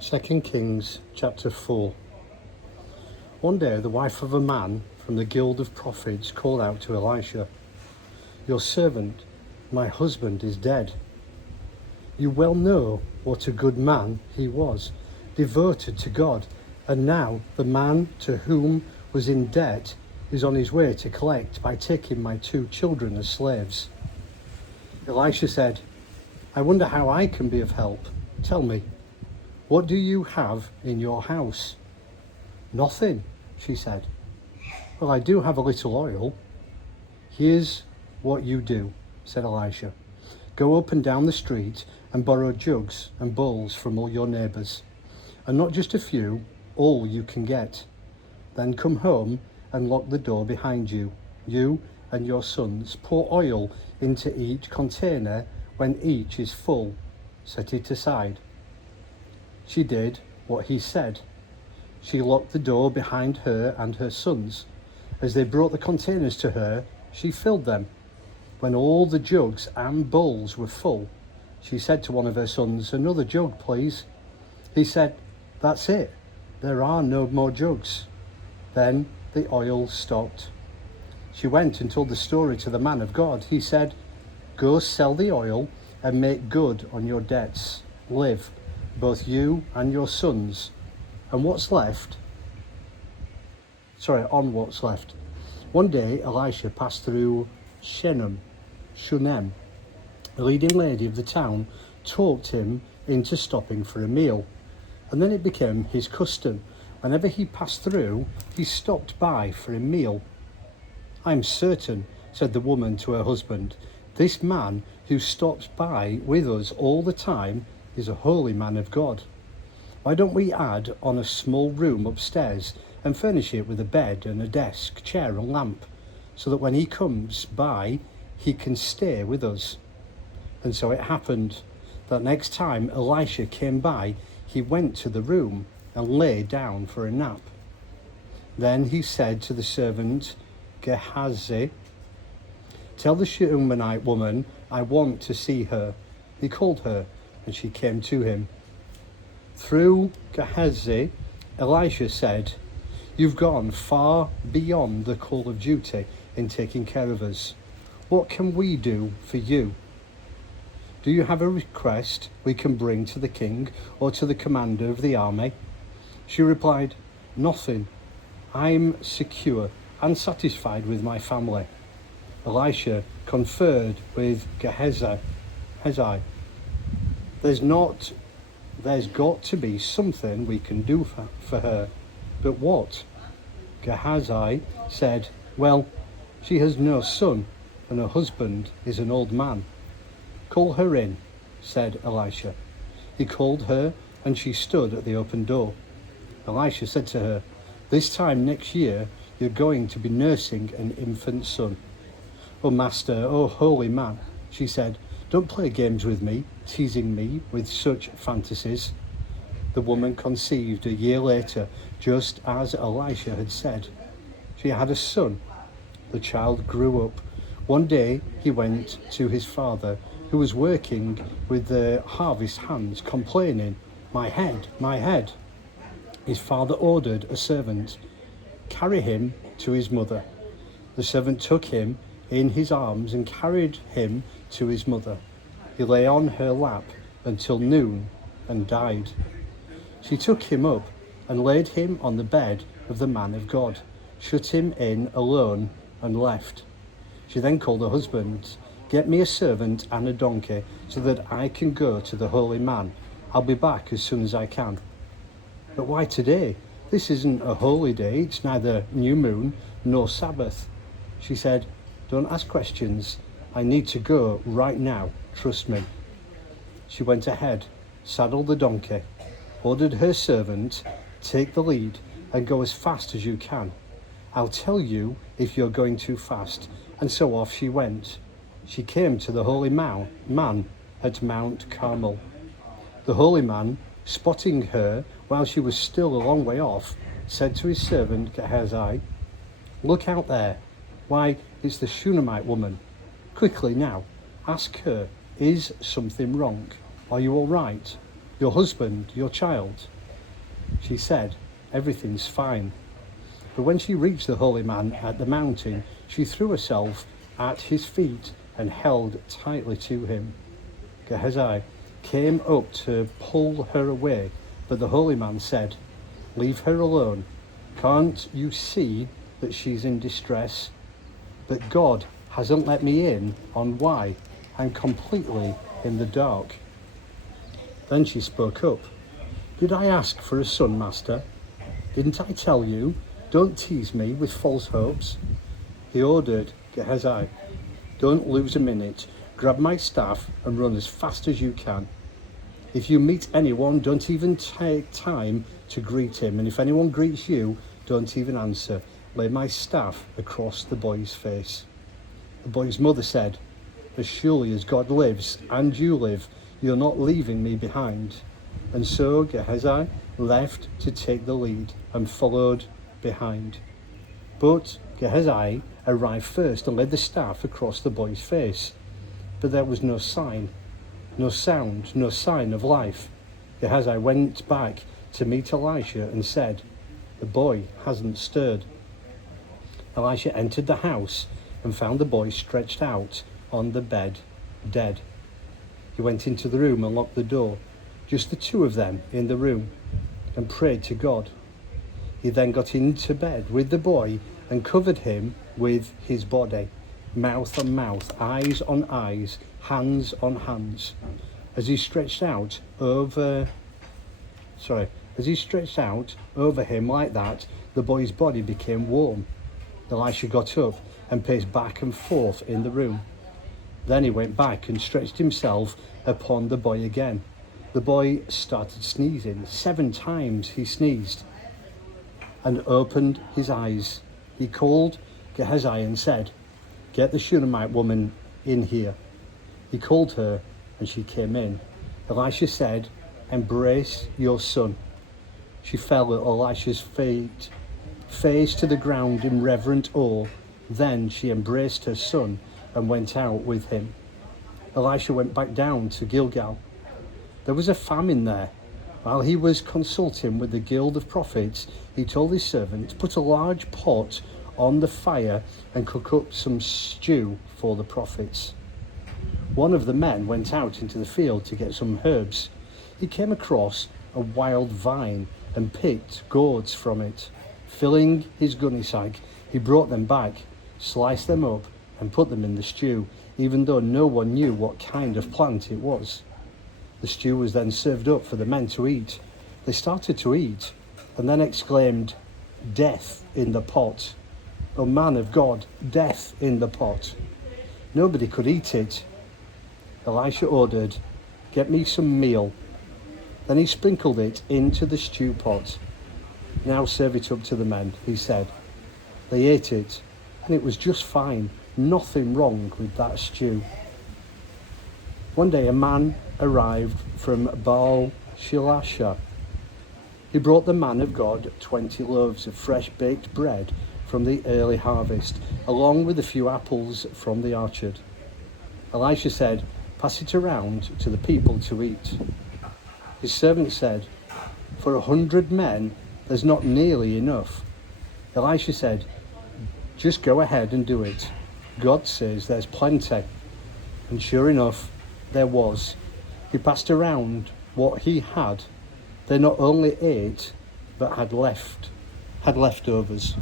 2 Kings chapter 4. One day the wife of a man from the guild of prophets called out to Elisha, "Your servant, my husband, is dead. You well know what a good man he was, devoted to God, and now the man to whom was in debt is on his way to collect by taking my 2 children as slaves." Elisha said, "I wonder how I can be of help. Tell me, what do you have in your house?" "Nothing," she said. "Well, I do have a little oil." "Here's what you do," said Elisha. "Go up and down the street and borrow jugs and bowls from all your neighbours, and not just a few, all you can get. Then come home and lock the door behind you. You and your sons pour oil into each container. When each is full, set it aside." She did what he said. She locked the door behind her and her sons. As they brought the containers to her, she filled them. When all the jugs and bowls were full, she said to one of her sons, "Another jug, please." He said, "That's it. There are no more jugs." Then the oil stopped. She went and told the story to the man of God. He said, "Go sell the oil and make good on your debts. Live, both you and your sons, and what's left." On what's left. One day Elisha passed through Shunem. A leading lady of the town talked him into stopping for a meal, and then it became his custom. Whenever he passed through, he stopped by for a meal. "I'm certain," said the woman to her husband, "this man who stops by with us all the time is a holy man of God. Why don't we add on a small room upstairs and furnish it with a bed and a desk, chair and lamp, so that when he comes by, he can stay with us?" And so it happened that next time Elisha came by, he went to the room and lay down for a nap. Then he said to the servant Gehazi, "Tell the Shunammite woman I want to see her." He called her, and she came to him. Through Gehazi, Elisha said, "You've gone far beyond the call of duty in taking care of us. What can we do for you? Do you have a request we can bring to the king or to the commander of the army?" She replied, "Nothing. I'm secure and satisfied with my family." Elisha conferred with Gehazi. There's got to be something we can do for her. But what?" Gehazi said, "Well, she has no son, and her husband is an old man." "Call her in," said Elisha. He called her, and she stood at the open door. Elisha said to her, "This time next year, you're going to be nursing an infant son." "Oh, master, oh, holy man," she said, "don't play games with me, teasing me with such fantasies." The woman conceived a year later, just as Elisha had said. She had a son. The child grew up. One day he went to his father, who was working with the harvest hands, complaining, "My head, my head." His father ordered a servant, "Carry him to his mother." The servant took him in his arms and carried him to his mother. He lay on her lap until noon and died. She took him up and laid him on the bed of the man of God, shut him in alone, and left. She then called her husband, "Get me a servant and a donkey so that I can go to the holy man. I'll be back as soon as I can." "But why today? This isn't a holy day. It's neither new moon nor Sabbath." She said, "Don't ask questions. I need to go right now. Trust me." She went ahead, saddled the donkey, ordered her servant, "Take the lead and go as fast as you can. I'll tell you if you're going too fast." And so off she went. She came to the holy man at Mount Carmel. The holy man, spotting her while she was still a long way off, said to his servant Gehazi, "Look out there. Why, it's the Shunammite woman. Quickly now, ask her, is something wrong? Are you all right?" your husband, your child?" She said, "Everything's fine." But when she reached the holy man at the mountain, she threw herself at his feet and held tightly to him. Gehazi came up to pull her away, but the holy man said, "Leave her alone. Can't you see that she's in distress? But God hasn't let me in on why. I'm completely in the dark." Then she spoke up. "Did I ask for a son, master? Didn't I tell you, don't tease me with false hopes?" He ordered Gehazi, "Don't lose a minute. Grab my staff and run as fast as you can. If you meet anyone, don't even take time to greet him. And if anyone greets you, don't even answer. Lay my staff across the boy's face." The boy's mother said, "As surely as God lives and you live, you're not leaving me behind." And so Gehazi left to take the lead and followed behind. But Gehazi arrived first and laid the staff across the boy's face. But there was no sign, no sound, no sign of life. Gehazi went back to meet Elisha and said, "The boy hasn't stirred." Elisha entered the house and found the boy stretched out on the bed, dead. He went into the room and locked the door, just the two of them in the room, and prayed to God. He then got into bed with the boy and covered him with his body, mouth on mouth, eyes on eyes, hands on hands. As he stretched out over him like that, the boy's body became warm. Elisha got up and paced back and forth in the room. Then he went back and stretched himself upon the boy again. The boy started sneezing. 7 times he sneezed and opened his eyes. He called Gehazi and said, "Get the Shunammite woman in here." He called her and she came in. Elisha said, "Embrace your son." She fell at Elisha's feet, face to the ground in reverent awe. Then she embraced her son and went out with him. Elisha went back down to Gilgal. There was a famine there. While he was consulting with the guild of prophets, he told his servant, "Put a large pot on the fire and cook up some stew for the prophets." One of the men went out into the field to get some herbs. He came across a wild vine and picked gourds from it. Filling his gunny sack, he brought them back, sliced them up and put them in the stew, even though no one knew what kind of plant it was. The stew was then served up for the men to eat. They started to eat and then exclaimed, "Death in the pot. O man of God, death in the pot." Nobody could eat it. Elisha ordered, "Get me some meal." Then he sprinkled it into the stew pot. "Now serve it up to the men," he said. They ate it, and it was just fine. Nothing wrong with that stew. One day a man arrived from Baal Shilasha. He brought the man of God 20 loaves of fresh baked bread from the early harvest, along with a few apples from the orchard. Elisha said, "Pass it around to the people to eat." His servant said, "For 100 men, there's not nearly enough." Elisha said, "Just go ahead and do it. God says there's plenty." And sure enough, there was. He passed around what he had. They not only ate, but had leftovers.